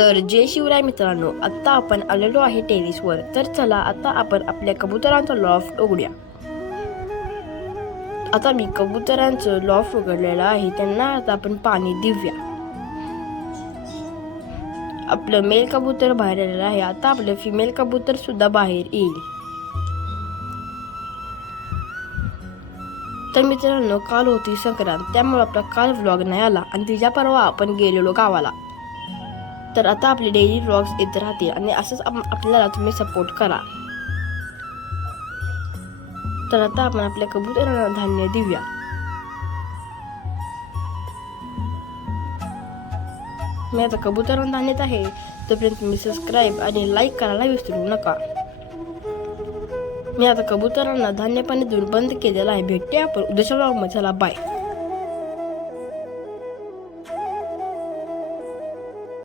तर जय शिवराय मित्रांनो, आता आपण आलेलो आहे टेरेसवर. तर चला आता आपण आपल्या कबुतरांचा लॉफ्ट उघडूया. आता मी कबुतरांचं लॉफ्ट उघडलेलं आहे. त्यांना आता आपण पाणी देऊया. आपलं मेल कबूतर बाहेर आलेलं आहे. आता आपलं फिमेल कबूतर सुद्धा बाहेर येईल. तर मित्रांनो, काल होती संक्रांत, त्यामुळे आपला काल व्लॉग नाही आला आणि तिच्या परवा आपण गेलेलो गावाला. तर आता आपले डेली व्लॉग्स येत राहतील आणि असंच आपल्याला तुम्ही सपोर्ट करा. तर आता आपण आपल्या कबुतरांना धान्य देऊया. मी आता कबुतरांना धान्य देत आहे. तोपर्यंत तुम्ही सबस्क्राईब आणि लाईक करायला विसरू नका. मी आता कबुतरांना धान्य पाणी देऊन बंद केलेलं आहे. भेटूया आपण उद्याच्या व्लॉगमध्ये. चला बाय.